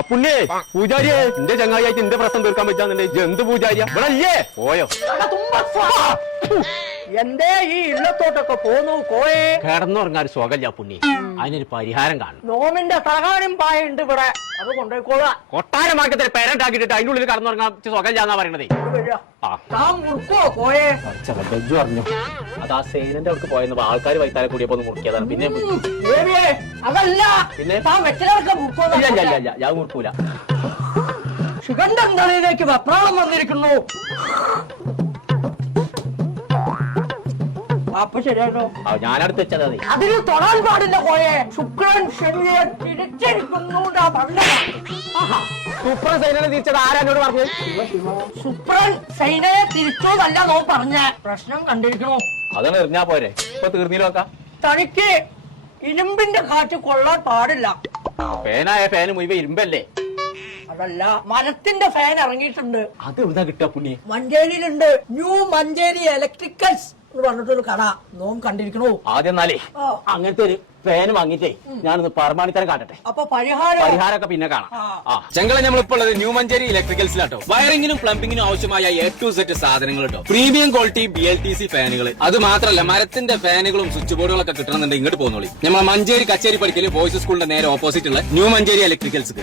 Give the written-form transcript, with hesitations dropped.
അപ്പുണ്ണിയെ പൂജാരിയെ എന്റെ ചങ്ങായിയായിട്ട് എന്റെ പ്രശ്നം തീർക്കാൻ പറ്റാന്നുണ്ട്. എന്ത് പൂജാരിയ ഇവിടെ അല്ലേ പോയോ? എന്തേ ഈ ഇല്ലത്തോട്ടൊക്കെ പോന്നു കോയെ? കിടന്നുറങ്ങാൻ ഒരു സുഖമില്ല പുണ്ണി, അതിനൊരു പരിഹാരം കാണും. നോമിന്റെ തലകാനും പായുണ്ട് ഇവിടെ, അത് കൊണ്ടുപോയിക്കോളാം. കൊട്ടാരമാർക്കത്തിൽ പേരണ്ടാക്കിട്ട് അതിന്റെ ഉള്ളിൽ കടന്നുറങ്ങാൻ സുഖമില്ലാന്നാ പറയണതേ. കോയെ ബെജ്ജു പറഞ്ഞു അത് ആ സേനന്റെ അവർക്ക് പോയെന്ന് ആൾക്കാർ വൈത്താലെ കൂടിയപ്പോ ഒന്ന് മുറിക്കിയതാണ്. പിന്നെ അതല്ല, പിന്നെ ഞാൻ മുറിക്കൂല. ശിഖണ്ഡൻ തലയിലേക്ക് വെപ്രാളം വന്നിരിക്കുന്നു. അപ്പൊ ശരിയാണോ? ഞാനടുത്ത് വെച്ചത് അതെ. അതിന് തൊടാൻ പാടില്ല കോയെ. ശുക്രൻ ശനിയെ തിരിച്ചിരിക്കുന്നു. സൂപ്പർ സൈനനെ തിരിച്ചത് ആരാനോട് പറഞ്ഞു? ശുക്രൻ സൈനയെ തിരിച്ചോന്നല്ല നോ പറഞ്ഞ പ്രശ്നം കണ്ടിരിക്കണോ? അതാണ് എറിഞ്ഞാ പോരെ, ഇപ്പൊ തീർന്നില്ല. തനിക്ക് ഇരുമ്പിന്റെ കാറ്റ് കൊള്ളാൻ പാടില്ല. ഫാനായ ഫാന് മുഴുവൻ ഇരുമ്പല്ലേ? അതല്ല, മരത്തിന്റെ ഫാൻ ഇറങ്ങിയിട്ടുണ്ട്. അത് എവിടുന്നാ കിട്ടാ പുണ്യ? മഞ്ചേരിയിലുണ്ട്. ന്യൂ മഞ്ചേരി ഇലക്ട്രിക്കൽസ് എന്ന് പറഞ്ഞിട്ടൊരു കട നോം കണ്ടിരിക്കണോ? ആദ്യം എന്നാലേ അങ്ങനത്തെ ഒരു ഫാൻ വാങ്ങിട്ടേ ഞാനൊന്ന് പരമാണിത്തരം കാട്ടട്ടെ. അപ്പൊ പരിഹാരമൊക്കെ പിന്നെ കാണാം. ചെങ്കള നമ്മളിപ്പോൾ ഉള്ളത് ന്യൂ മഞ്ചേരി ഇലക്ട്രിക്കൽസിലാട്ടോ. വയറിംഗിനും പ്ലംബിംഗിനും ആവശ്യമായ A to Z സാധനങ്ങൾ കേട്ടോ. Premium quality BLTC ഫാനുകൾ. അത് മാത്രമല്ല മരത്തിന്റെ ഫാനുകളും സ്വിച്ച് ബോർഡുകളൊക്കെ കിട്ടണമെന്നുണ്ടെങ്കിൽ ഇങ്ങോട്ട് പോകുന്നോളി. നമ്മൾ മഞ്ചേരി കച്ചേരി പഠിക്കല് ബോയ്സ് സ്കൂളിന്റെ നേരെ ഓപ്പോസിറ്റ് ഉള്ള ന്യൂ മഞ്ചേരി ഇലക്ട്രിക്കൽസ്.